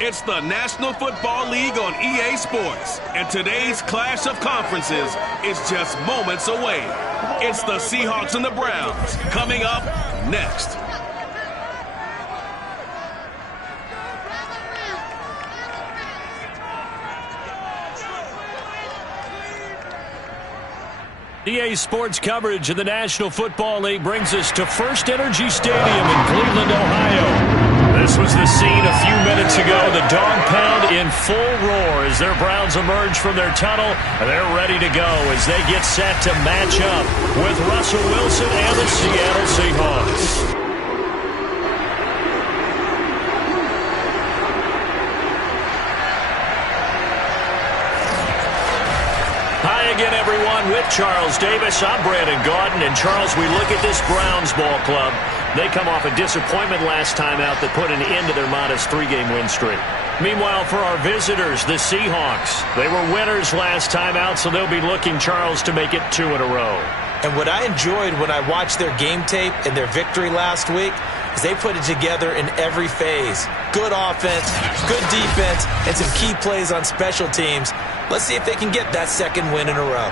It's the National Football League on EA Sports, and today's clash of conferences is just moments away. It's the Seahawks and the Browns coming up next. EA Sports coverage of the National Football League brings us to First Energy Stadium in Cleveland, Ohio. This was the scene a few minutes ago. The Dawgpound in full roar as their Browns emerge from their tunnel. They're ready to go as they get set to match up with Russell Wilson and the Seattle Seahawks. Again, everyone, with Charles Davis. I'm Brandon Gaudin. And, Charles, we look at this Browns ball club. They come off a disappointment last time out that put an end to their modest three-game win streak. Meanwhile, for our visitors, the Seahawks, they were winners last time out, so they'll be looking, Charles, to make it 2 in a row. And what I enjoyed when I watched their game tape and their victory last week is they put it together in every phase. Good offense, good defense, and some key plays on special teams. Let's see if they can get that second win in a row.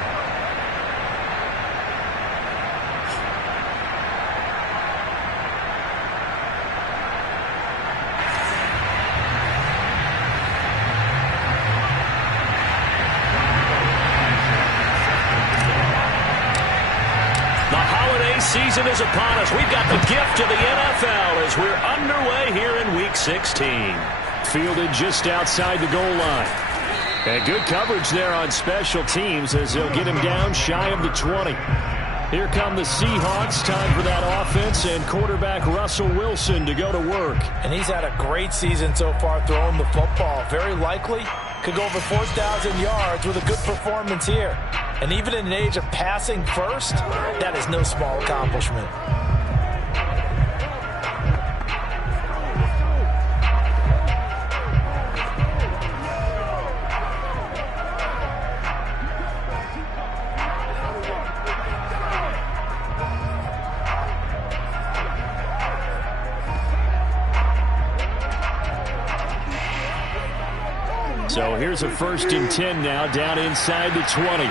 The holiday season is upon us. We've got the gift of the NFL as we're underway here in Week 16. Fielded just outside the goal line. And good coverage there on special teams as they'll get him down shy of the 20. Here come the Seahawks. Time for that offense and quarterback Russell Wilson to go to work. And he's had a great season so far throwing the football. Very likely could go over 4,000 yards with a good performance here. And even in an age of passing first, that is no small accomplishment. So here's a 1st and 10 now, down inside the 20.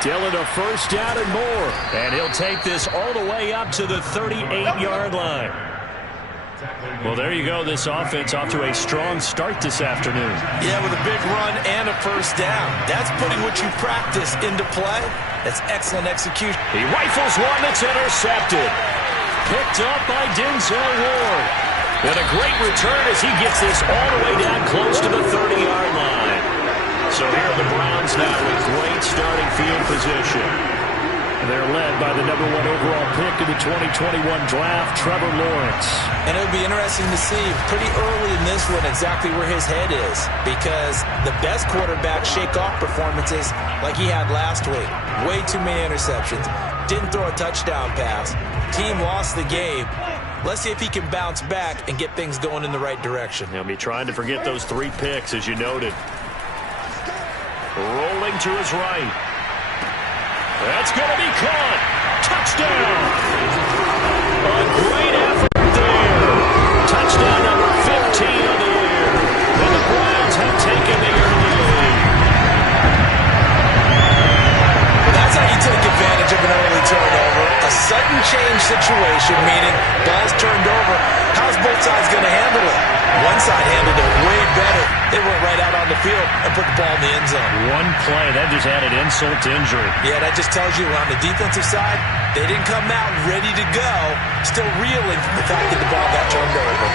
Dillon a first down and more. And he'll take this all the way up to the 38-yard line. Well, there you go. This offense off to a strong start this afternoon. Yeah, with a big run and a first down. That's putting what you practice into play. That's excellent execution. He rifles one that's intercepted. Picked up by Denzel Ward. And a great return as he gets this all the way down close to the 30-yard line. So here are the Browns now with great starting field position. They're led by the #1 overall pick in the 2021 draft, Trevor Lawrence. And it'll be interesting to see pretty early in this one exactly where his head is, because the best quarterbacks shake off performances like he had last week. Way too many interceptions. Didn't throw a touchdown pass. Team lost the game. Let's see if he can bounce back and get things going in the right direction. He'll be trying to forget those 3 picks, as you noted. Rolling to his right. That's going to be caught. Touchdown. A great effort there. Touchdown number 15 of the year. And the Browns have taken the early lead. That's how you take advantage of an early turnover. A sudden change situation, meaning ball's turned over. How's both sides going to handle it? One side handled it way better. They went right out on the field and put the ball in the end zone. One play, that just added insult to injury. Yeah, that just tells you on the defensive side, they didn't come out ready to go, still reeling from the fact that the ball got turned over.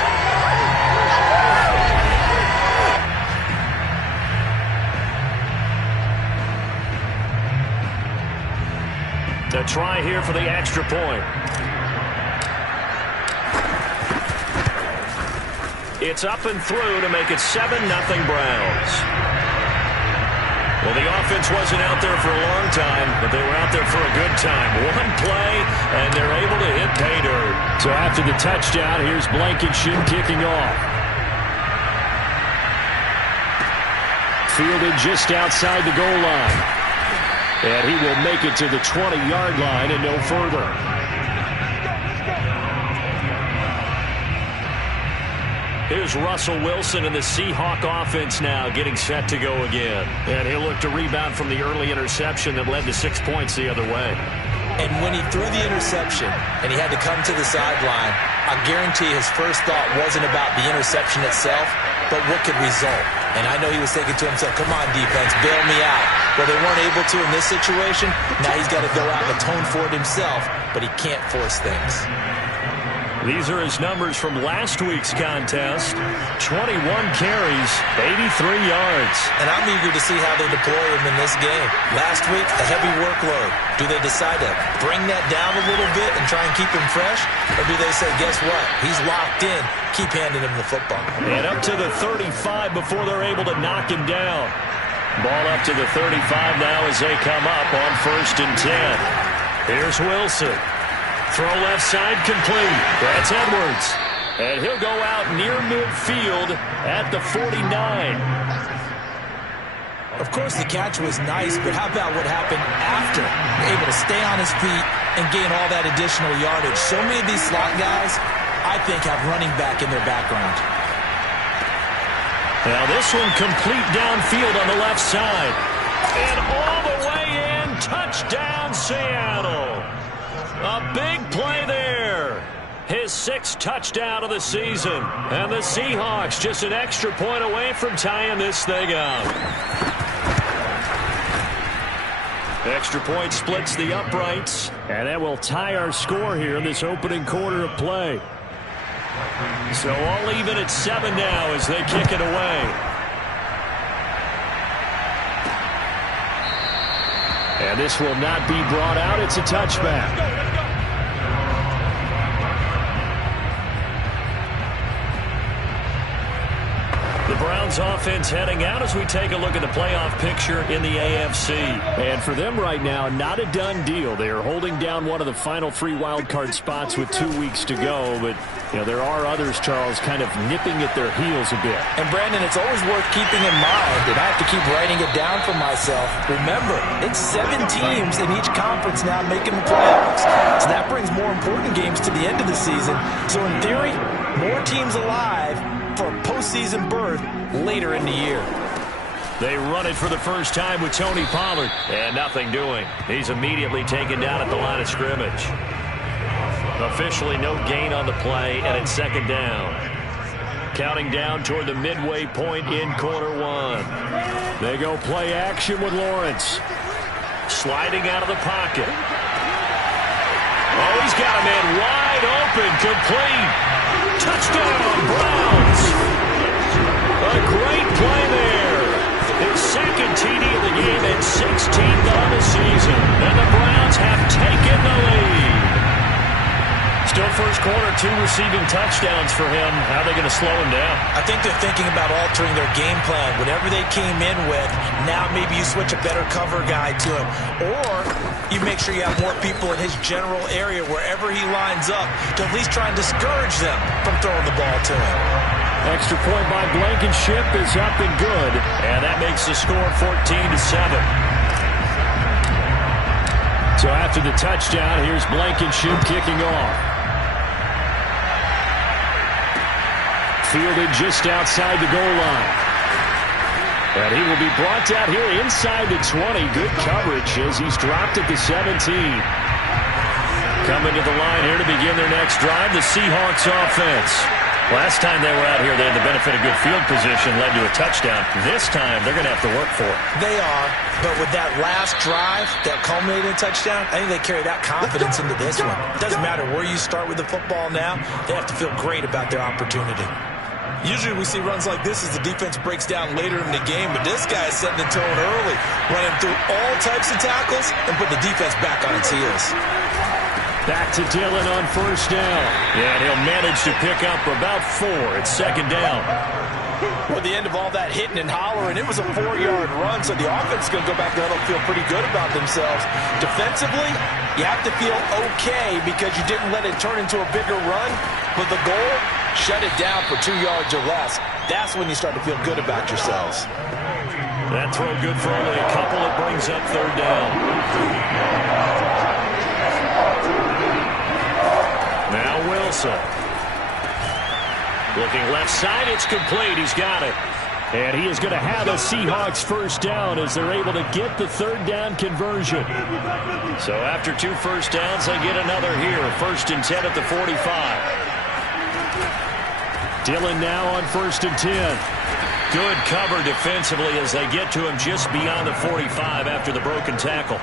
The try here for the extra point. It's up and through to make it 7-0 Browns. Well, the offense wasn't out there for a long time, but they were out there for a good time. One play, and they're able to hit pay dirt. So after the touchdown, here's Blankenship kicking off. Fielded just outside the goal line. And he will make it to the 20-yard line and no further. Here's Russell Wilson in the Seahawk offense now getting set to go again. And he'll look to rebound from the early interception that led to 6 points the other way. And when he threw the interception and he had to come to the sideline, I guarantee his first thought wasn't about the interception itself, but what could result. And I know he was thinking to himself, come on, defense, bail me out. Well, they weren't able to in this situation. Now he's got to go out and atone for it himself, but he can't force things. These are his numbers from last week's contest. 21 carries, 83 yards. And I'm eager to see how they deploy him in this game. Last week, a heavy workload. Do they decide to bring that down a little bit and try and keep him fresh? Or do they say, guess what? He's locked in. Keep handing him the football. And up to the 35 before they're able to knock him down. Ball up to the 35 now as they come up on 1st and 10. Here's Wilson. Throw left side complete. That's Edwards. And he'll go out near midfield at the 49. Of course, the catch was nice, but how about what happened after? Able to stay on his feet and gain all that additional yardage. So many of these slot guys, I think, have running back in their background. Now this one complete downfield on the left side. And all the way in. Touchdown, Seattle. A big play there. His 6th touchdown of the season. And the Seahawks just an extra point away from tying this thing up. Extra point splits the uprights. And that will tie our score here in this opening quarter of play. So all even at 7 now as they kick it away. And this will not be brought out. It's a touchback. The Browns offense heading out as we take a look at the playoff picture in the AFC. And for them right now, not a done deal. They are holding down one of the final 3 wildcard spots with 2 weeks to go. But, you know, there are others, Charles, kind of nipping at their heels a bit. And, Brandon, it's always worth keeping in mind, and I have to keep writing it down for myself. Remember, it's 7 teams in each conference now making the playoffs. So that brings more important games to the end of the season. So, in theory, more teams alive for a postseason berth later in the year. They run it for the first time with Tony Pollard. And nothing doing. He's immediately taken down at the line of scrimmage. Officially no gain on the play, and it's 2nd down. Counting down toward the midway point in quarter 1. They go play action with Lawrence. Sliding out of the pocket. Oh, he's got a man wide open, complete. Touchdown, Browns. A great play there. His 2nd TD of the game and 16th on the season. And the Browns have taken the lead. Still first quarter, 2 receiving touchdowns for him. How are they going to slow him down? I think they're thinking about altering their game plan. Whatever they came in with, now maybe you switch a better cover guy to him. Or you make sure you have more people in his general area wherever he lines up to at least try and discourage them from throwing the ball to him. Extra point by Blankenship is up and good. And that makes the score 14-7. So after the touchdown, here's Blankenship kicking off. Fielded just outside the goal line. And he will be brought down here inside the 20. Good coverage as he's dropped at the 17. Coming to the line here to begin their next drive, the Seahawks offense. Last time they were out here, they had the benefit of good field position, led to a touchdown. This time, they're going to have to work for it. They are, but with that last drive, that culminating touchdown, I think they carry that confidence into this one. It doesn't matter where you start with the football now, they have to feel great about their opportunity. Usually we see runs like this as the defense breaks down later in the game, but this guy is setting the tone early, running through all types of tackles and put the defense back on its heels. Back to Dillon on 1st down. Yeah, and he'll manage to pick up about 4. It's 2nd down. Well, at the end of all that hitting and hollering, it was a 4-yard run, so the offense is going to go back there and feel pretty good about themselves. Defensively, you have to feel okay because you didn't let it turn into a bigger run, but the goal, shut it down for 2 yards or less. That's when you start to feel good about yourselves. That throw good for only a couple. It brings up third down. Now Wilson. Looking left side, it's complete. He's got it. And he is going to have a Seahawks first down as they're able to get the third down conversion. So after 2 first downs, they get another here. 1st and 10 at the 45. Dillon now on 1st and 10. Good cover defensively as they get to him just beyond the 45 after the broken tackle.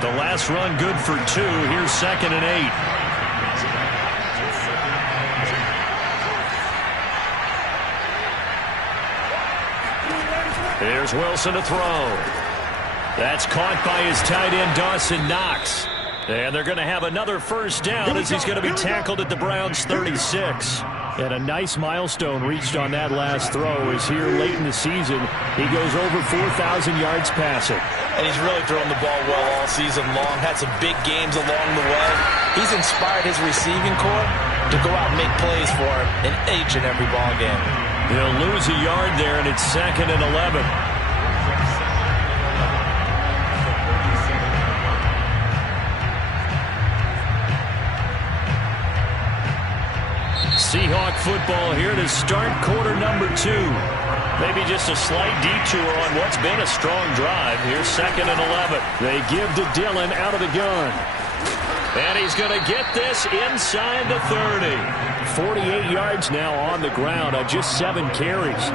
The last run good for 2. Here's 2nd and 8. Here's Wilson to throw. That's caught by his tight end, Dawson Knox. And they're going to have another first down as he's going to be tackled at the Browns' 36. And a nice milestone reached on that last throw as here late in the season, he goes over 4,000 yards passing. And he's really thrown the ball well all season long. Had some big games along the way. He's inspired his receiving corps to go out and make plays for him in each and every ball game. He'll lose a yard there, and it's 2nd and 11. Seahawk football here to start quarter number 2. Maybe just a slight detour on what's been a strong drive. Here's 2nd and 11. They give to Dillon out of the gun. And he's going to get this inside the 30. 48 yards now on the ground on just 7 carries.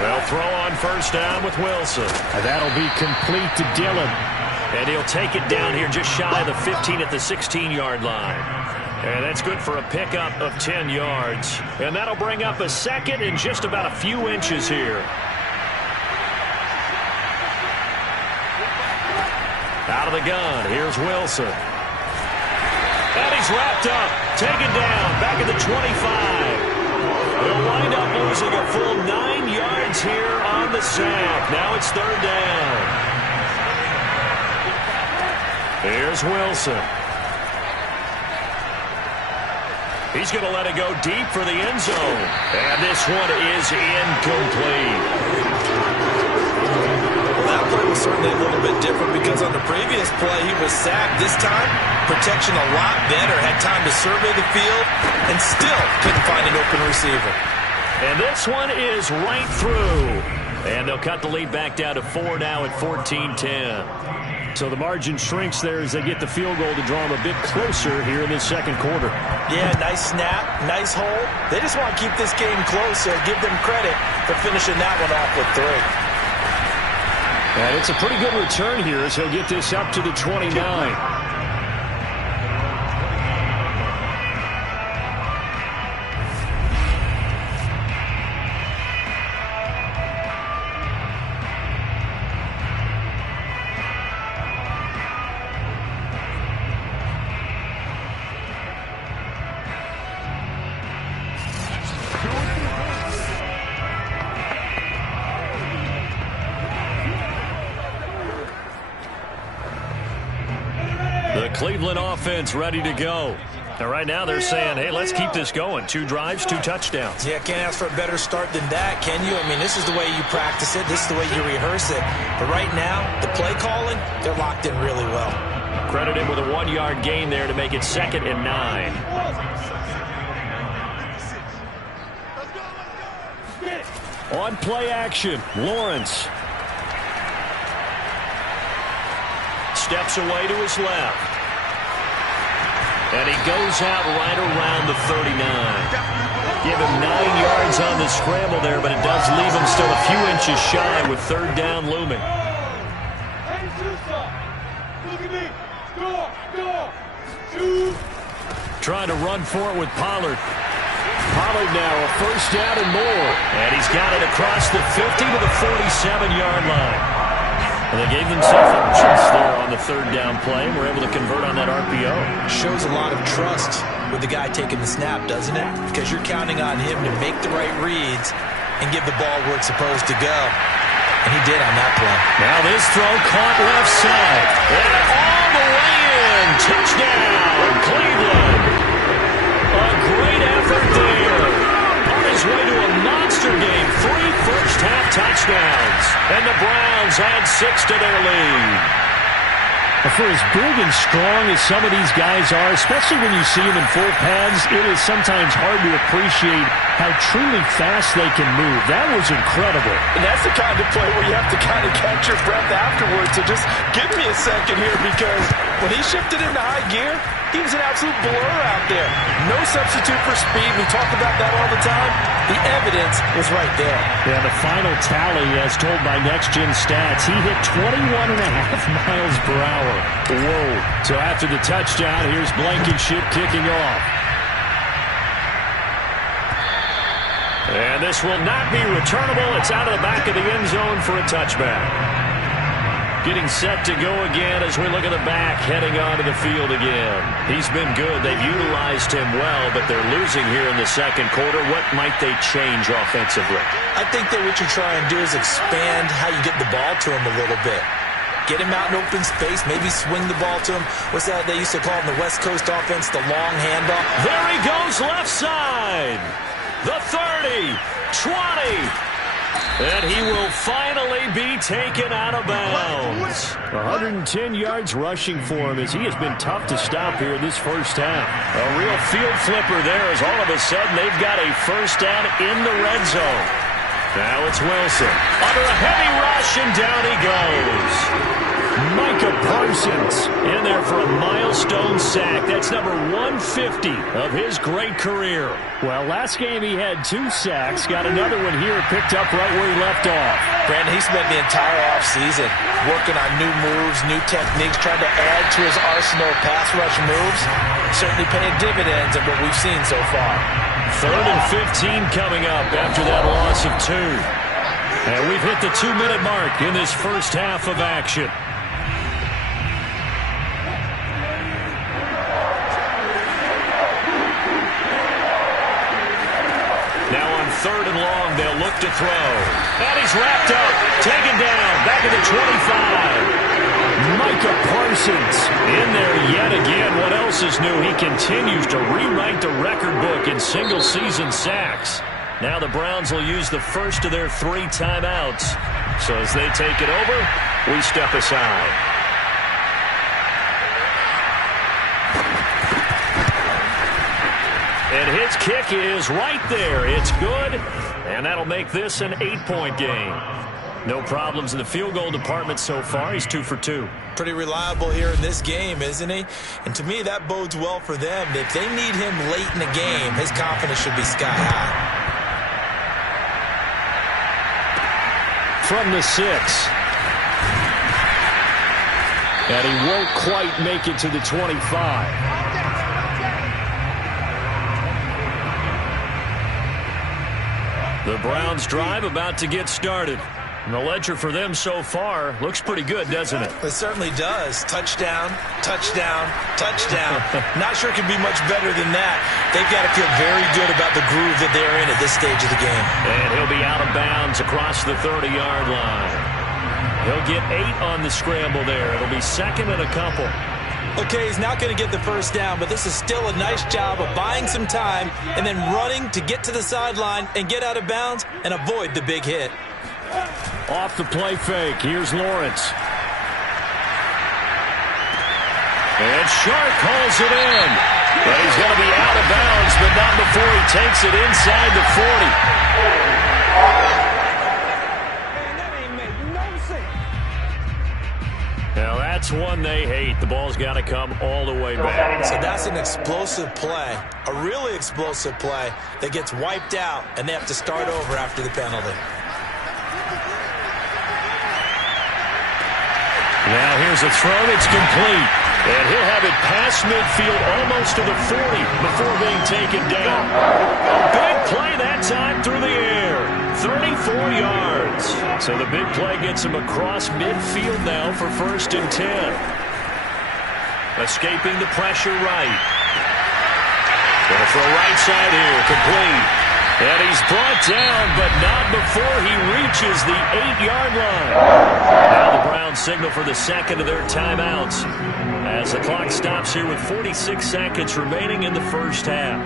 They'll throw on first down with Wilson. And that'll be complete to Dillon. And he'll take it down here just shy of the 15 at the 16-yard line. And that's good for a pickup of 10 yards. And that'll bring up a 2nd and just about a few inches here. Out of the gun, here's Wilson. And he's wrapped up, taken down, back at the 25. He'll wind up losing a full 9 yards here on the sack. Now it's 3rd down. Here's Wilson. He's going to let it go deep for the end zone. And this one is incomplete. Well, that play was certainly a little bit different because on the previous play he was sacked. This time, protection a lot better. Had time to survey the field and still couldn't find an open receiver. And this one is right through. And they'll cut the lead back down to 4 now at 14-10. So the margin shrinks there as they get the field goal to draw them a bit closer here in this 2nd quarter. Yeah, nice snap, nice hold. They just want to keep this game close, so give them credit for finishing that one off with 3. And it's a pretty good return here as he'll get this up to the 29. Cleveland offense ready to go. And right now they're saying, hey, let's keep this going. 2 drives, 2 touchdowns. Yeah, can't ask for a better start than that, can you? I mean, this is the way you practice it. This is the way you rehearse it. But right now, the play calling, they're locked in really well. Credit him with a 1-yard gain there to make it 2nd and 9. On play action, Lawrence. Steps away to his left. And he goes out right around the 39. Give him 9 yards on the scramble there, but it does leave him still a few inches shy with 3rd down looming. Trying to run for it with Pollard. Pollard now a first down and more. And he's got it across the 50 to the 47-yard line. And they gave themselves options there on the 3rd down play. We're able to convert on that RPO. Shows a lot of trust with the guy taking the snap, doesn't it? Because you're counting on him to make the right reads and give the ball where it's supposed to go. And he did on that play. Now this throw caught left side. And all the way in. Touchdown, Cleveland. for as big and strong as some of these guys are, especially when you see them in full pads, it is sometimes hard to appreciate how truly fast they can move. That was incredible. And that's the kind of play where you have to kind of catch your breath afterwards. So just give me a second here, because when he shifted into high gear, he was an absolute blur out there. No substitute for speed. We talk about that all the time. The evidence was right there. Yeah, the final tally, as told by Next Gen Stats, he hit 21.5 miles per hour. Whoa. So after the touchdown, here's Blankenship kicking off. And this will not be returnable. It's out of the back of the end zone for a touchback. Getting set to go again as we look at the back, heading onto the field again. He's been good. They've utilized him well, but they're losing here in the second quarter. What might they change offensively? I think that what you try and do is expand how you get the ball to him a little bit. Get him out in open space, maybe swing the ball to him. What's that they used to call in the West Coast offense, the long handoff? There he goes, left side. The 30, 20. And he will finally be taken out of bounds. 110 yards rushing for him, as he has been tough to stop here this first half. A real field flipper there, as all of a sudden they've got a first down in the red zone. Now it's Wilson. Under a heavy rush, and down he goes. Micah Parsons in there for a milestone sack. That's number 150 of his great career. Well, last game he had 2 sacks. Got another one here picked up right where he left off. Brandon, he spent the entire offseason working on new moves, new techniques, trying to add to his arsenal of pass rush moves. Certainly paying dividends in what we've seen so far. 3rd and 15 coming up after that loss of 2. And we've hit the 2-minute mark in this first half of action. Now on 3rd and long, they'll look to throw. And he's wrapped up, taken down, back at the 25. Micah Parsons in there yet again. What else is new? He continues to rewrite the record book in single-season sacks. Now the Browns will use the first of their 3 timeouts. So as they take it over, we step aside. And his kick is right there. It's good, and that'll make this an 8-point game. No problems in the field goal department so far. He's 2 for 2. Pretty reliable here in this game, isn't he? And to me, that bodes well for them. If they need him late in the game, his confidence should be sky high. From the 6. And he won't quite make it to the 25. The Browns drive about to get started. And the ledger for them so far looks pretty good, doesn't it? It certainly does. Touchdown, touchdown, touchdown. Not sure it can be much better than that. They've got to feel very good about the groove that they're in at this stage of the game. And he'll be out of bounds across the 30-yard line. He'll get 8 on the scramble there. It'll be 2nd and a couple. Okay, he's not going to get the first down, but this is still a nice job of buying some time and then running to get to the sideline and get out of bounds and avoid the big hit. Off the play fake, here's Lawrence. And Sharp calls it in. But he's going to be out of bounds, but not before he takes it inside the 40. Now that's one they hate. The ball's got to come all the way back. So that's an explosive play, a really explosive play that gets wiped out, and they have to start over after the penalty. Now here's a throw that's complete. And he'll have it past midfield almost to the 40 before being taken down. A big play that time through the air. 34 yards. So the big play gets him across midfield now for 1st and 10. Escaping the pressure right. Going to throw right side here. Complete. And he's brought down, but not before he reaches the 8-yard line. Now the Browns signal for the 2nd of their timeouts as the clock stops here with 46 seconds remaining in the first half.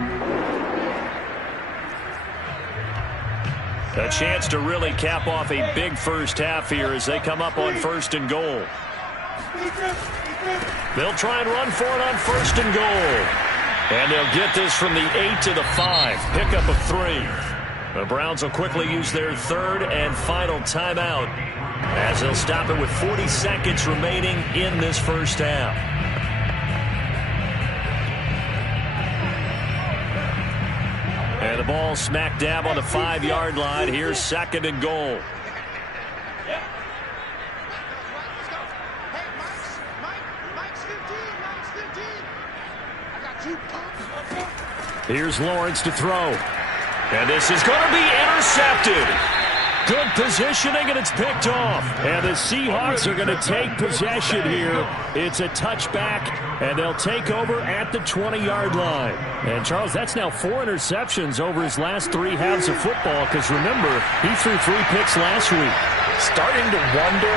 A chance to really cap off a big first half here as they come up on 1st and goal. They'll try and run for it on 1st and goal. And they'll get this from the 8 to the 5. Pickup of 3. The Browns will quickly use their 3rd and final timeout as they'll stop it with 40 seconds remaining in this first half. And the ball smack dab on the 5-yard line. Here's 2nd and goal. Here's Lawrence to throw. And this is going to be intercepted. Good positioning, and it's picked off. And the Seahawks are going to take possession here. It's a touchback, and they'll take over at the 20-yard line. And, Charles, that's now 4 interceptions over his last 3 halves of football, because, remember, he threw 3 picks last week. Starting to wonder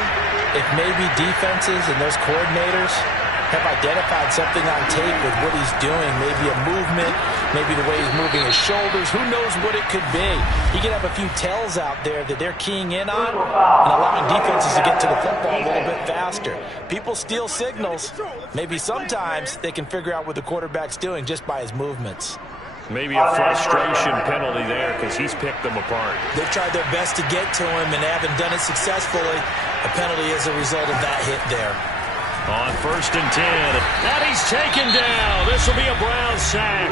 if maybe defenses and those coordinators have identified something on tape with what he's doing, maybe a movement, maybe the way he's moving his shoulders. Who knows what it could be? He could have a few tells out there that they're keying in on and allowing defenses to get to the football a little bit faster. People steal signals. Maybe sometimes they can figure out what the quarterback's doing just by his movements. Maybe a frustration penalty there because he's picked them apart. They've tried their best to get to him and haven't done it successfully. A penalty as a result of that hit there. On 1st and 10, and he's taken down. This will be a Brown sack.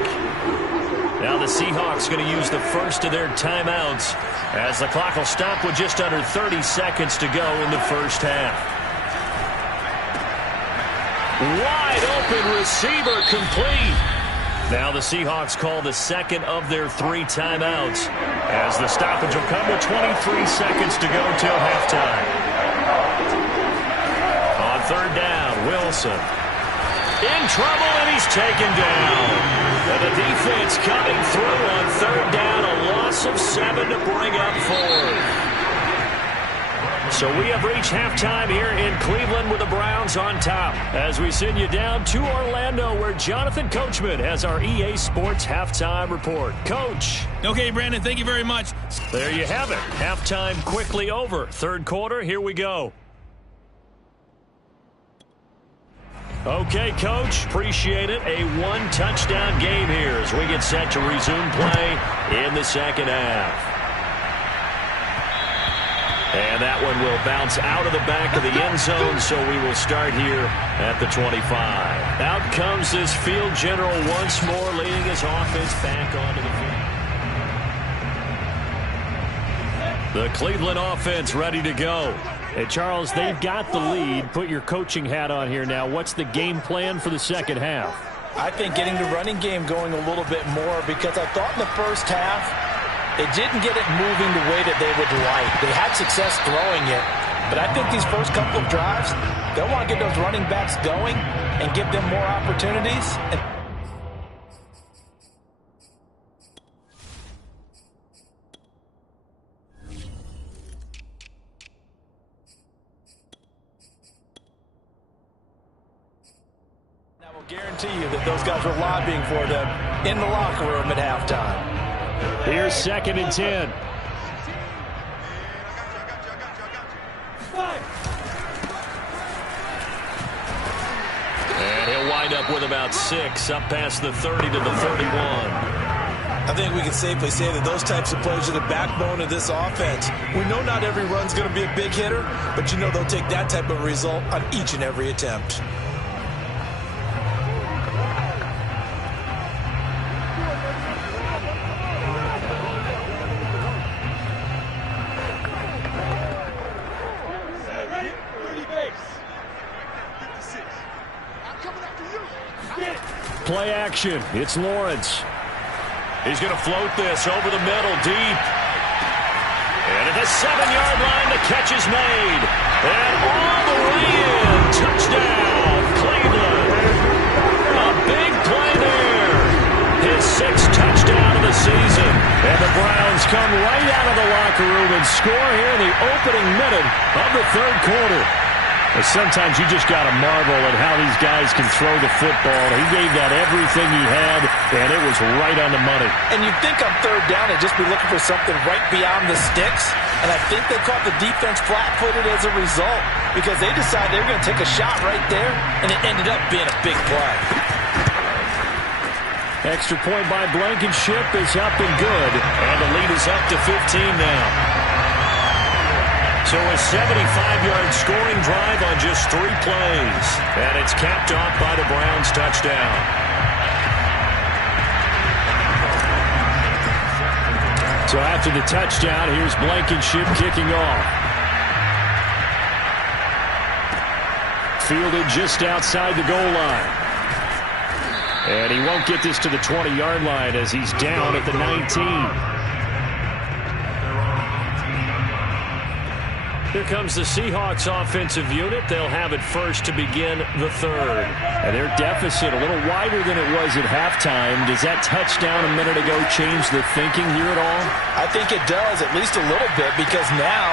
Now the Seahawks going to use the first of their timeouts as the clock will stop with just under 30 seconds to go in the first half. Wide open receiver complete. Now the Seahawks call the second of their 3 timeouts as the stoppage will come with 23 seconds to go till halftime. 3rd down, Wilson. In trouble, and he's taken down. And the defense coming through on 3rd down, a loss of 7 to bring up 4th. So we have reached halftime here in Cleveland with the Browns on top as we send you down to Orlando where Jonathan Coachman has our EA Sports halftime report. Coach. Okay, Brandon, thank you very much. There you have it. Halftime quickly over. 3rd quarter, here we go. Okay, Coach, appreciate it. A 1-touchdown game here as we get set to resume play in the second half. And that one will bounce out of the back of the end zone, so we will start here at the 25. Out comes this field general once more, leading his offense back onto the field. The Cleveland offense ready to go. Hey, Charles, they've got the lead. Put your coaching hat on here now. What's the game plan for the second half? I think getting the running game going a little bit more because I thought in the first half they didn't get it moving the way that they would like. They had success throwing it, but I think these first couple of drives, they'll want to get those running backs going and give them more opportunities. Guarantee you that those guys were lobbying for them in the locker room at halftime. Here's 2nd and 10. And he'll wind up with about 6 up past the 30 to the 31. I think we can safely say that those types of plays are the backbone of this offense. We know not every run's going to be a big hitter, but you know they'll take that type of result on each and every attempt. Play action. It's Lawrence. He's going to float this over the middle deep. And at the 7-yard line, the catch is made. And all the way in. Touchdown, Cleveland. A big play there. His 6th touchdown of the season. And the Browns come right out of the locker room and score here in the opening minute of the 3rd quarter. Sometimes you just got to marvel at how these guys can throw the football. He gave that everything he had, and it was right on the money. And you'd think on 3rd down they'd just be looking for something right beyond the sticks, and I think they caught the defense flat-footed as a result. because they decided they were going to take a shot right there, and it ended up being a big play. Extra point by Blankenship is up and good, and the lead is up to 15 now. So a 75-yard scoring drive on just 3 plays, and it's capped off by the Browns' touchdown. So after the touchdown, here's Blankenship kicking off. Fielded just outside the goal line. And he won't get this to the 20-yard line as he's down at the 19. Here comes the Seahawks offensive unit. They'll have it first to begin the third. And their deficit a little wider than it was at halftime. Does that touchdown a minute ago change the thinking here at all? I think it does, at least a little bit, because now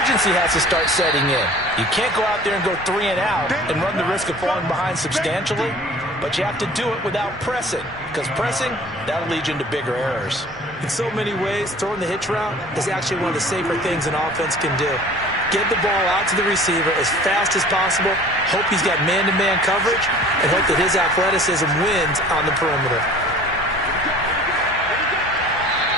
urgency has to start setting in. You can't go out there and go 3 and out and run the risk of falling behind substantially, but you have to do it without pressing, because pressing, that'll lead you into bigger errors. In so many ways, throwing the hitch route is actually one of the safer things an offense can do. Get the ball out to the receiver as fast as possible, hope he's got man-to-man coverage, and hope that his athleticism wins on the perimeter.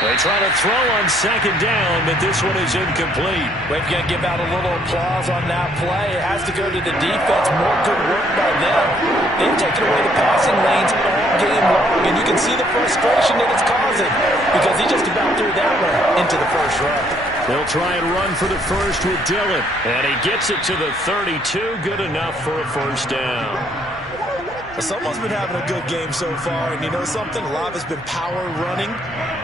They try to throw on second down, but this one is incomplete. We've got to give out a little applause on that play. It has to go to the defense. More good work by them. They've taken away the passing lanes all game long, and you can see the frustration that it's causing because he just about threw that one into the first row. They'll try and run for the first with Dillon, and he gets it to the 32. Good enough for a first down. Someone's been having a good game so far, and you know something? A lot of it's been power running.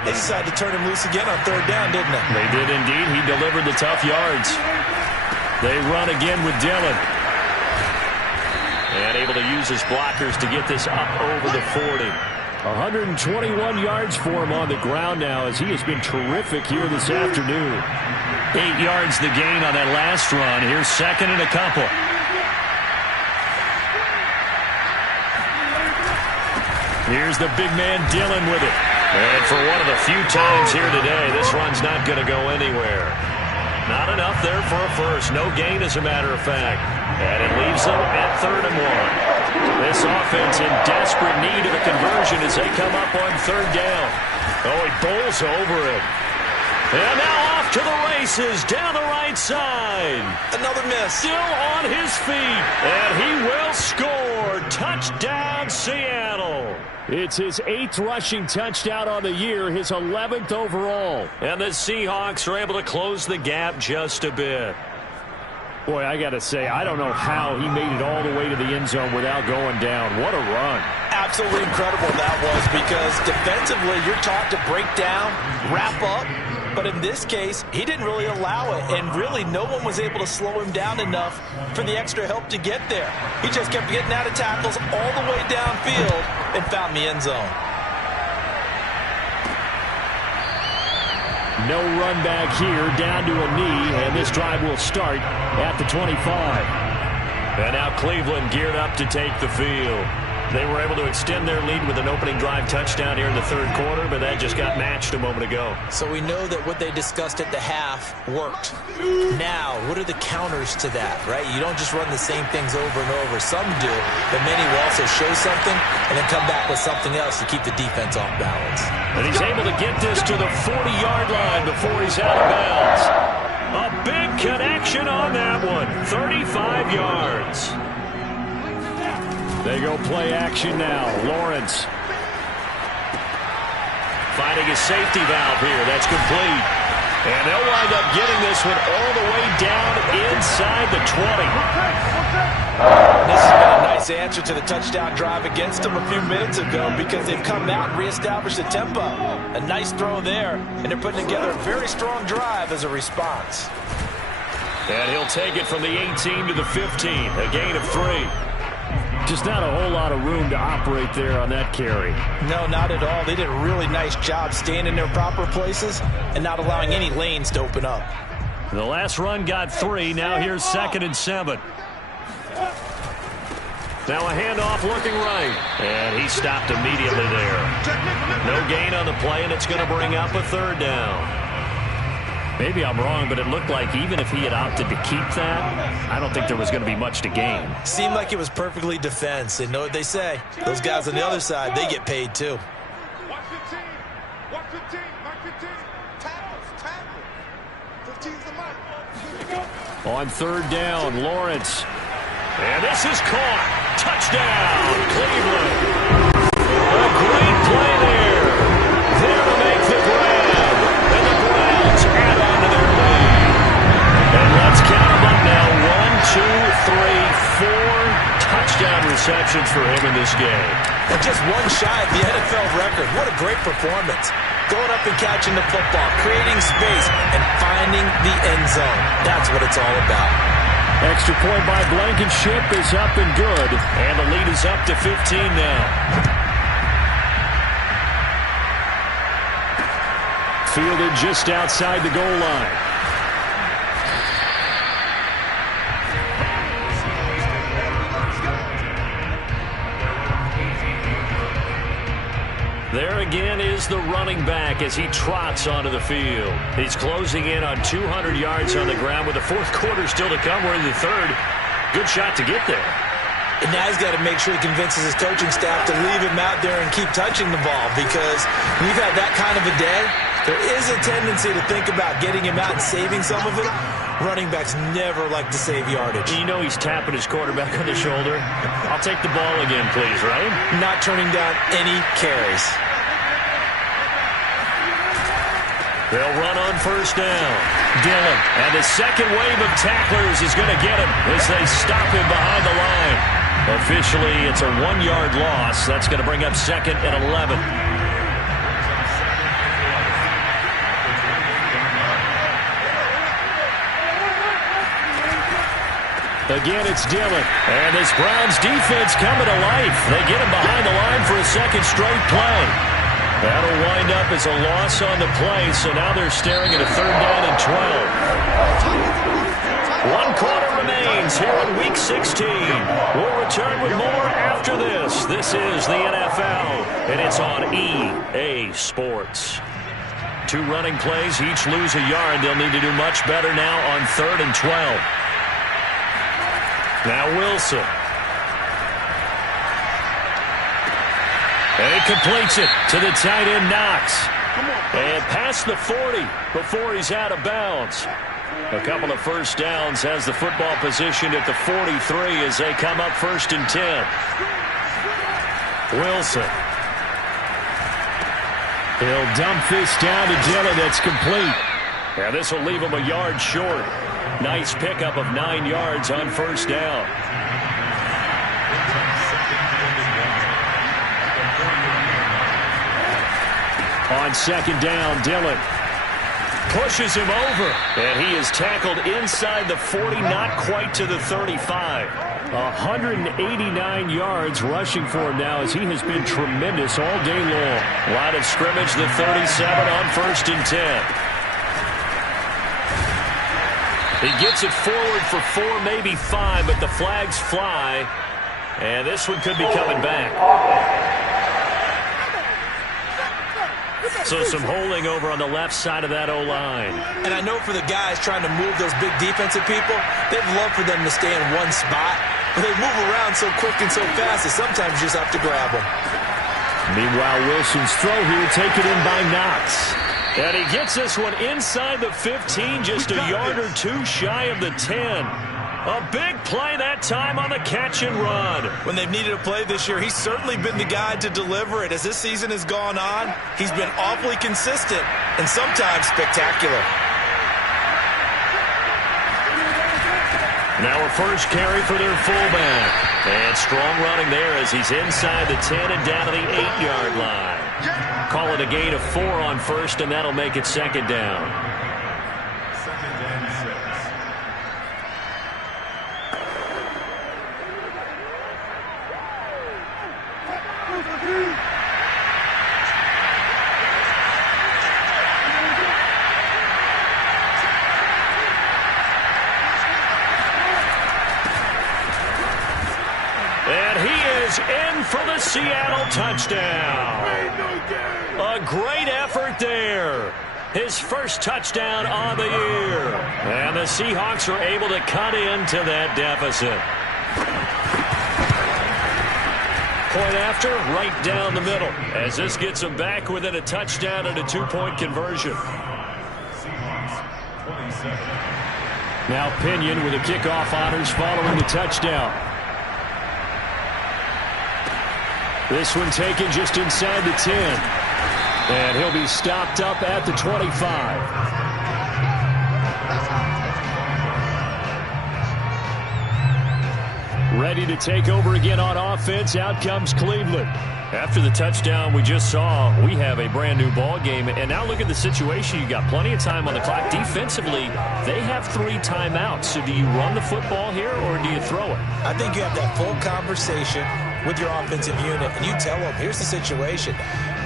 They decided to turn him loose again on third down, didn't they? They did indeed. He delivered the tough yards. They run again with Dillon. And able to use his blockers to get this up over the 40. 121 yards for him on the ground now as he has been terrific here this afternoon. 8 yards the gain on that last run. Here's second and a couple. Here's the big man Dillon with it. And for one of the few times here today, this run's not going to go anywhere. Not enough there for a first. No gain, as a matter of fact. And it leaves them at 3rd and 1. This offense in desperate need of a conversion as they come up on 3rd down. Oh, he bowls over it. And now off to the races down the right side. Another miss. Still on his feet. And he will score. Touchdown, Seattle. It's his 8th rushing touchdown on the year, his 11th overall. And the Seahawks are able to close the gap just a bit. Boy, I got to say, I don't know how he made it all the way to the end zone without going down. What a run. Absolutely incredible that was, because defensively you're taught to break down, wrap up. But in this case, he didn't really allow it, and really no one was able to slow him down enough for the extra help to get there. He just kept getting out of tackles all the way downfield and found the end zone. No run back here, down to a knee, and this drive will start at the 25. And now Cleveland geared up to take the field. They were able to extend their lead with an opening drive touchdown here in the 3rd quarter, but that just got matched a moment ago. So we know that what they discussed at the half worked. Now, what are the counters to that, right? You don't just run the same things over and over. Some do, but many will also show something and then come back with something else to keep the defense off balance. And he's able to get this to the 40-yard line before he's out of bounds. A big connection on that one, 35 yards. They go play action now. Lawrence finding a safety valve here. That's complete. And they'll wind up getting this one all the way down inside the 20. This has been a nice answer to the touchdown drive against them a few minutes ago, because they've come out and reestablished the tempo. A nice throw there, and they're putting together a very strong drive as a response. And he'll take it from the 18 to the 15, a gain of 3. Just not a whole lot of room to operate there on that carry. No, not at all. They did a really nice job staying in their proper places and not allowing any lanes to open up. The last run got 3. Now here's 2nd and 7. Now a handoff looking right. And he stopped immediately there. No gain on the play, and it's going to bring up a 3rd down. Maybe I'm wrong, but it looked like even if he had opted to keep that, I don't think there was going to be much to gain. Seemed like it was perfectly defense. And know what they say? Those guys on the other side, they get paid too. Watch 15. Watch 15. Mark 15. Tackles. 15's the mark. On third down, Lawrence. And this is caught. Touchdown, Cleveland. A great play there. There to make the grab. And the Browns add on to their lead. And let's count them up now. 1, 2, 3, 4 touchdown receptions for him in this game. And just one shy of the NFL record. What a great performance. Going up and catching the football, creating space, and finding the end zone. That's what it's all about. Extra point by Blankenship is up and good. And the lead is up to 15 now. Fielded just outside the goal line. There again is the running back as he trots onto the field. He's closing in on 200 yards on the ground with the fourth quarter still to come. We're in the third. Good shot to get there. And now he's got to make sure he convinces his coaching staff to leave him out there and keep touching the ball, because when you've had that kind of a day, there is a tendency to think about getting him out and saving some of it. Running backs never like to save yardage. You know he's tapping his quarterback on the shoulder. I'll take the ball again, please, right? Not turning down any carries. They'll run on first down. Dillon, and the second wave of tacklers is going to get him as they stop him behind the line. Officially, it's a 1-yard loss. That's going to bring up 2nd and 11. Again, it's Dillon. And this Browns defense coming to life. They get him behind the line for a second straight play. That'll wind up as a loss on the play, so now they're staring at a 3rd down and 12. 1 quarter remains here in Week 16. We'll return with more after this. This is the NFL, and it's on EA Sports. 2 running plays, each lose a yard. They'll need to do much better now on 3rd and 12. Now Wilson. And he completes it to the tight end, Knox. And past the 40 before he's out of bounds. A couple of first downs has the football positioned at the 43 as they come up 1st and 10. Wilson. He'll dump this down to Dillon. That's complete. Now this will leave him a yard short. Nice pickup of 9 yards on first down. On 2nd down, Dillon pushes him over, and he is tackled inside the 40, not quite to the 35. 189 yards rushing for him now as he has been tremendous all day long. Line of scrimmage, the 37 on 1st and 10. He gets it forward for 4, maybe 5, but the flags fly, and this one could be coming back. So some holding over on the left side of that O-line. And I know for the guys trying to move those big defensive people, they'd love for them to stay in one spot. But they move around so quick and so fast that sometimes you just have to grab them. Meanwhile, Wilson's throw here taken in by Knox. And he gets this one inside the 15, just a yard or 2 shy of the 10. A big play that time on the catch and run. When they've needed a play this year, he's certainly been the guy to deliver it. As this season has gone on, he's been awfully consistent and sometimes spectacular. Now a first carry for their fullback. And strong running there as he's inside the 10 and down to the 8-yard line. Call it a gain of 4 on first, and that'll make it 2nd down. And he is in for the Seattle touchdown. A great effort there. His first touchdown on the year. And the Seahawks are able to cut into that deficit. Point after, right down the middle, as this gets them back within a touchdown and a 2-point conversion. Now Pinion with the kickoff honors following the touchdown. This one taken just inside the 10. And he'll be stopped up at the 25. Ready to take over again on offense. Out comes Cleveland. After the touchdown we just saw, we have a brand new ball game. And now look at the situation. You got plenty of time on the clock. Defensively, they have 3 timeouts. So do you run the football here or do you throw it? I think you have that full conversation with your offensive unit, and you tell them, here's the situation.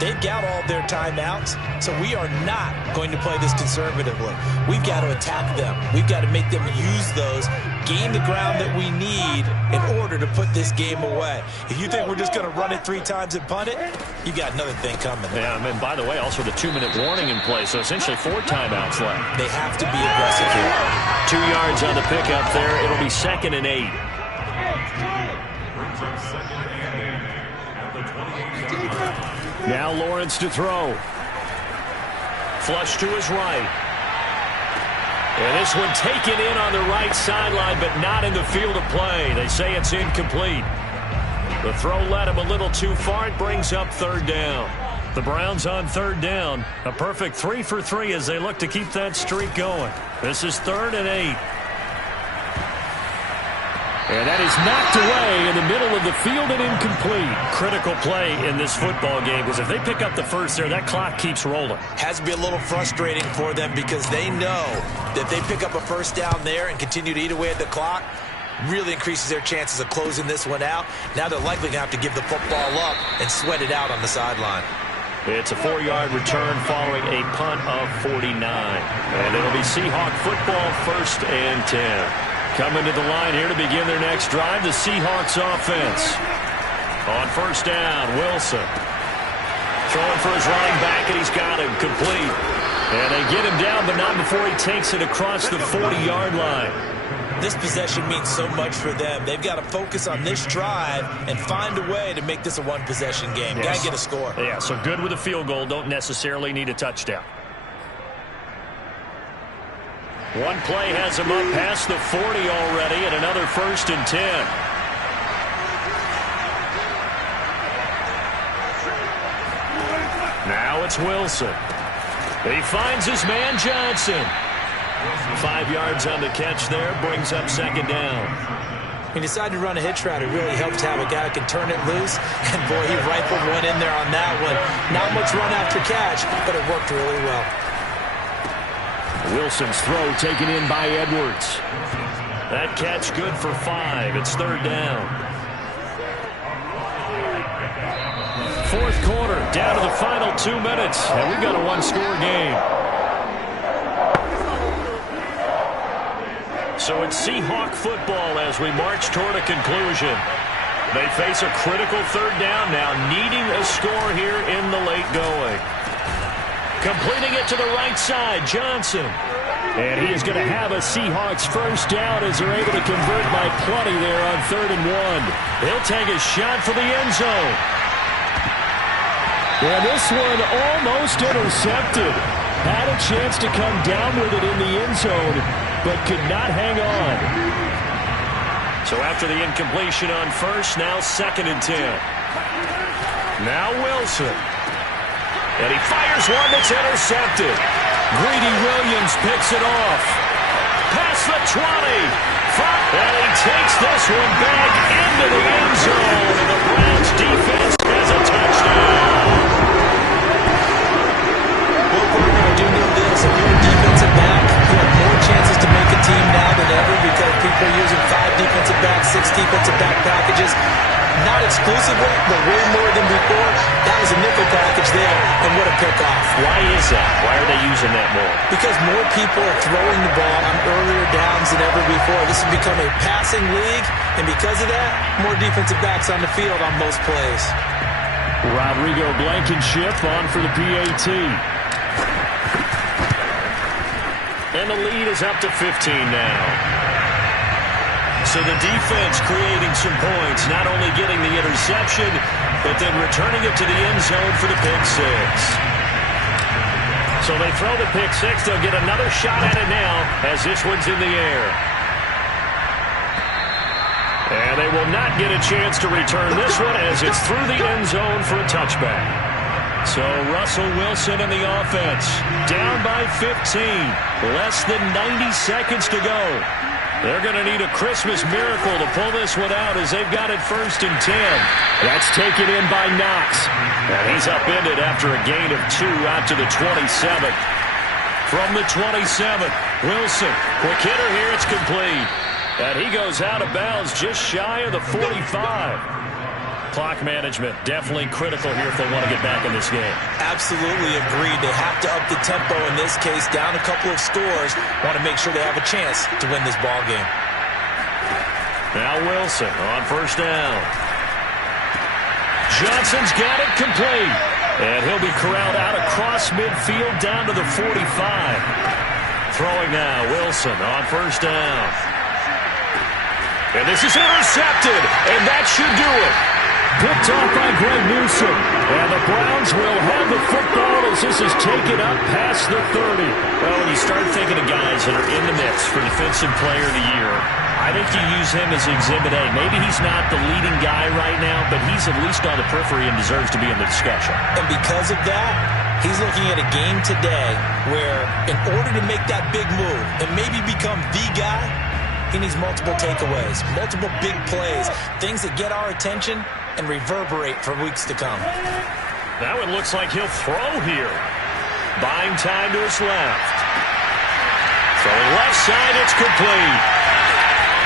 They've got all their timeouts, so we are not going to play this conservatively. We've got to attack them. We've got to make them use those, gain the ground that we need in order to put this game away. If you think we're just going to run it 3 times and punt it, you got another thing coming. Yeah, and by the way, also the 2-minute warning in play, so essentially 4 timeouts left. They have to be aggressive here. 2 yards on the pickup there. It'll be 2nd and 8. Now Lawrence to throw. Flush to his right. And this one taken in on the right sideline, but not in the field of play. They say it's incomplete. The throw led him a little too far. It brings up 3rd down. The Browns on 3rd down. A perfect 3 for 3 as they look to keep that streak going. This is 3rd and 8. And that is knocked away in the middle of the field and incomplete. Critical play in this football game because if they pick up the first there, that clock keeps rolling. Has to be a little frustrating for them because they know that if they pick up a first down there and continue to eat away at the clock, really increases their chances of closing this one out. Now they're likely going to have to give the football up and sweat it out on the sideline. It's a 4-yard return following a punt of 49. And it'll be Seahawk football, 1st and 10. Coming to the line here to begin their next drive, the Seahawks offense. On 1st down, Wilson. Throwing for his running back, and he's got him complete. And they get him down, but not before he takes it across the 40-yard line. This possession means so much for them. They've got to focus on this drive and find a way to make this a one-possession game. Yes. Got to get a score. Yeah, so good with a field goal. Don't necessarily need a touchdown. One play has him up past the 40 already, and another 1st and 10. Now it's Wilson. He finds his man Johnson. 5 yards on the catch there, brings up 2nd down. He decided to run a hitch route. It really helped to have a guy that can turn it loose. And, boy, he rifled one in there on that one. Not much run after catch, but it worked really well. Wilson's throw taken in by Edwards. That catch good for 5. It's 3rd down. 4th quarter, down to the final 2 minutes, and we've got a 1-score game. So it's Seahawk football as we march toward a conclusion. They face a critical 3rd down now, needing a score here in the late going. Completing it to the right side, Johnson. And he is going to have a Seahawks 1st down as they're able to convert by plenty there on 3rd and 1. He'll take a shot for the end zone. And this one almost intercepted. Had a chance to come down with it in the end zone, but could not hang on. So after the incompletion on 1st, now 2nd and 10. Now Wilson. And he fires one that's intercepted. Greedy Williams picks it off. Past the 20. And he takes this one back into the end zone. And the Browns defense has a touchdown. Well, Parker, I do know this. If you're a defensive back, you have more chances to make a team now than ever because people are using 5 defensive backs, 6 defensive back packages. Not exclusively, but way more than before. That was a nickel package there, and what a pickoff. Why is that? Why are they using that more? Because more people are throwing the ball on earlier downs than ever before. This has become a passing league, and because of that, more defensive backs on the field on most plays. Rodrigo Blankenship on for the PAT. And the lead is up to 15 now. So the defense creating some points, not only getting the interception, but then returning it to the end zone for the pick six. So they throw the pick six. They'll get another shot at it now as this one's in the air. And they will not get a chance to return this one as it's through the end zone for a touchback. So Russell Wilson and the offense down by 15. Less than 90 seconds to go. They're going to need a Christmas miracle to pull this one out as they've got it 1st and 10. That's taken in by Knox. And he's upended after a gain of 2 out to the 27. From the 27, Wilson, quick hitter here, it's complete. And he goes out of bounds just shy of the 45. Clock management definitely critical here if they want to get back in this game. Absolutely agreed. They have to up the tempo in this case, down a couple of scores. Want to make sure they have a chance to win this ball game. Now Wilson on 1st down. Johnson's got it complete. And he'll be corralled out across midfield down to the 45. Throwing now, Wilson on 1st down. And this is intercepted, and that should do it. Picked off by Greg Newsome. And the Browns will have the football as this is taken up past the 30. Well, when you start thinking of guys that are in the mix for Defensive Player of the Year, I think you use him as Exhibit A. Maybe he's not the leading guy right now, but he's at least on the periphery and deserves to be in the discussion. And because of that, he's looking at a game today where in order to make that big move and maybe become the guy, he needs multiple takeaways, multiple big plays, things that get our attention and reverberate for weeks to come. That one looks like he'll throw here. Buying time to his left. Throwing left side, it's complete.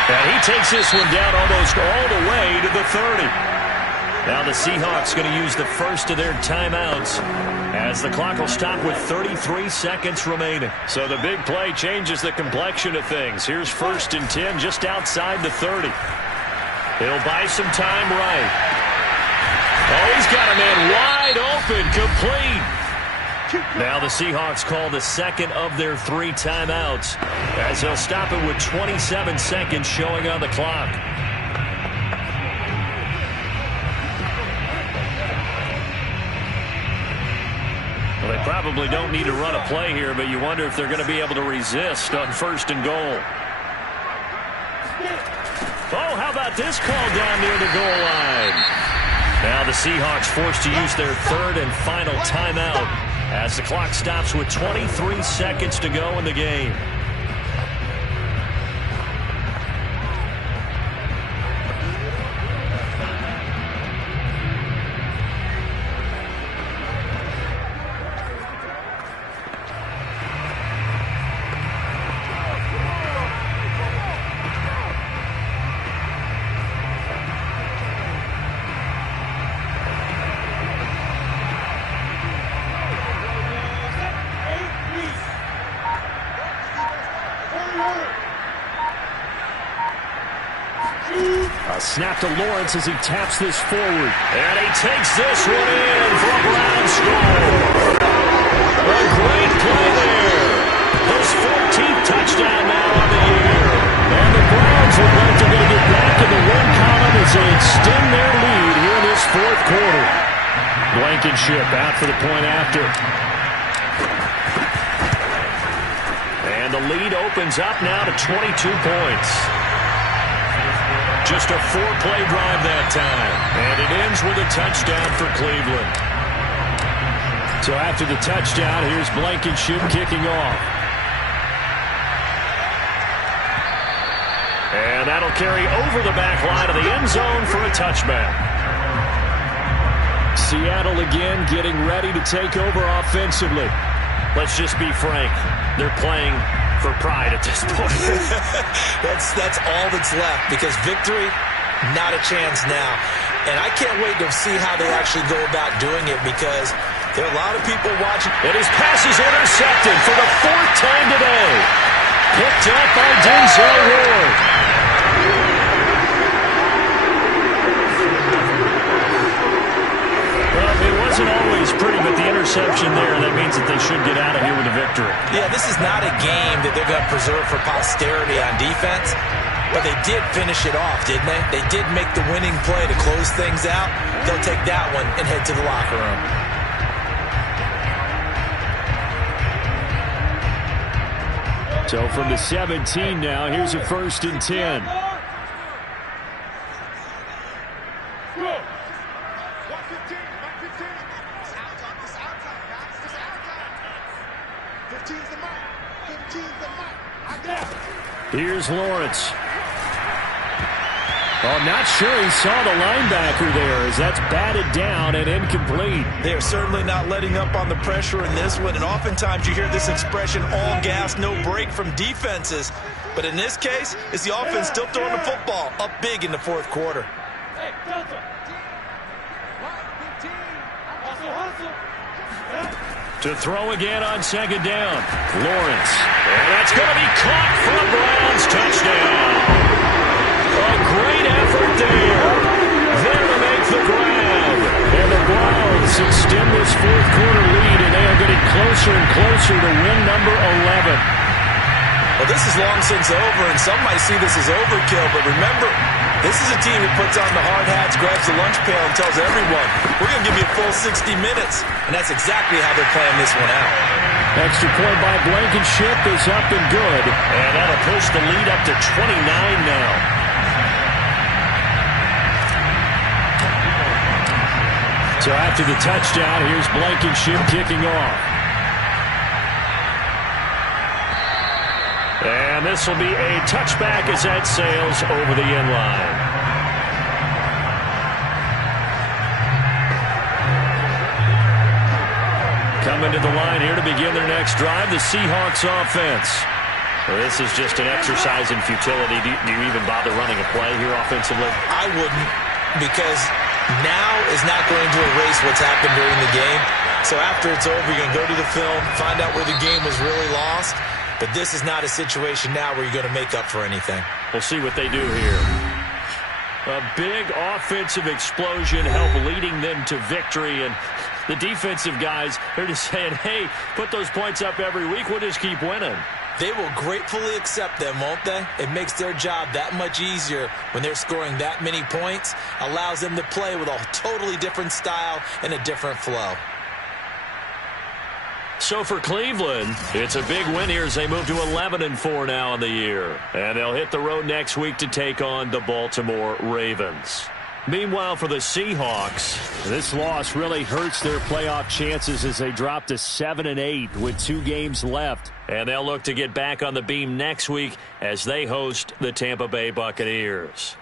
And he takes this one down almost all the way to the 30. Now the Seahawks going to use the first of their timeouts as the clock will stop with 33 seconds remaining. So the big play changes the complexion of things. Here's 1st and 10 just outside the 30. He'll buy some time right. Oh, he's got a man wide open, complete. Now the Seahawks call the second of their 3 timeouts as they'll stop it with 27 seconds showing on the clock. Well, they probably don't need to run a play here, but you wonder if they're going to be able to resist on 1st and goal. Oh, how about this call down near the goal line? Now the Seahawks forced to use their 3rd and final timeout as the clock stops with 23 seconds to go in the game. A snap to Lawrence as he taps this forward. And he takes this one in for a Brown score. A great play there. His 14th touchdown now on the year. And the Browns look like they're going to get back in the win column as they extend their lead here in this 4th quarter. Blankenship out for the point after. And the lead opens up now to 22 points. Just a 4-play drive that time. And it ends with a touchdown for Cleveland. So after the touchdown, here's Blankenship kicking off. And that'll carry over the back line of the end zone for a touchback. Seattle again getting ready to take over offensively. Let's just be frank. They're playing for pride at this point. That's all that's left because victory, not a chance now. And I can't wait to see how they actually go about doing it because there are a lot of people watching. And his pass is intercepted for the 4th time today. Picked up by Denzel Ward. Well, it wasn't always was pretty, but the interception there, that means that they should get out of here with a victory. Yeah, this is not a game that they're going to preserve for posterity on defense, but they did finish it off, didn't they? They did make the winning play to close things out. They'll take that one and head to the locker room. So from the 17 now, here's a 1st and 10. Here's Lawrence. Oh, not sure he saw the linebacker there as that's batted down and incomplete. They are certainly not letting up on the pressure in this one, and oftentimes you hear this expression, all gas, no break from defenses. But in this case, it's the offense still throwing the football up big in the 4th quarter. To throw again on 2nd down. Lawrence. And that's going to be caught for a Browns touchdown. A great effort there. There to make the grab. And the Browns extend this 4th quarter lead, and they are getting closer and closer to win number 11. Well, this is long since over, and some might see this as overkill, but remember, this is a team that puts on the hard hats, grabs the lunch pail, and tells everyone, we're going to give you a full 60 minutes. And that's exactly how they're playing this one out. Extra point by Blankenship is up and good. And that'll push the lead up to 29 now. So after the touchdown, here's Blankenship kicking off. And this will be a touchback as that sails over the end line. Coming to the line here to begin their next drive, the Seahawks offense. Well, this is just an exercise in futility. Do you even bother running a play here offensively? I wouldn't, because now is not going to erase what's happened during the game. So after it's over, you're going to go to the film, find out where the game was really lost. But this is not a situation now where you're going to make up for anything. We'll see what they do here. A big offensive explosion help leading them to victory. And the defensive guys, they're just saying, hey, put those points up every week. We'll just keep winning. They will gratefully accept them, won't they? It makes their job that much easier when they're scoring that many points. Allows them to play with a totally different style and a different flow. So for Cleveland, it's a big win here as they move to 11-4 now in the year. And they'll hit the road next week to take on the Baltimore Ravens. Meanwhile, for the Seahawks, this loss really hurts their playoff chances as they drop to 7-8 with 2 games left. And they'll look to get back on the beam next week as they host the Tampa Bay Buccaneers.